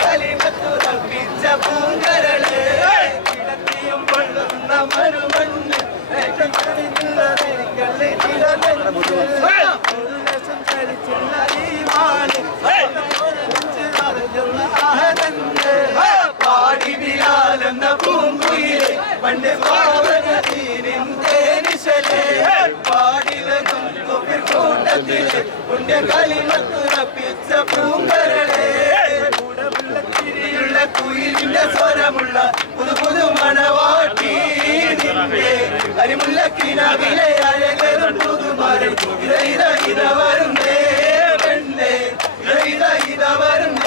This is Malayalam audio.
കലിമത്തുറപ്പിച്ച പൂങ്കരള് കിടത്തിയും കൊള്ളുന്ന മരുമണ്ണ് ഒരു ലക്ഷം ചരിച്ചുള്ള ഈ മാന് പാടി ബിലാലെന്ന പൂങ്കുയിലെ പണ്ട് പാവനീരിന്റെ നിശലേ പാടിലും കൂട്ടത്തിലെ പുണ്യ കലിമത്തുറപ്പിച്ച പൂങ്കരളേ ചിരിയുള്ള കുയിലിന്റെ സ്വരമുള്ള പുതു പുതു മണവാട്ടി അരിമുല്ലക്കിനാവിലെ അഴകരും പുതുമാറി ഇത വരുന്നേ പെണ്ണേ ഇത വരുന്നേ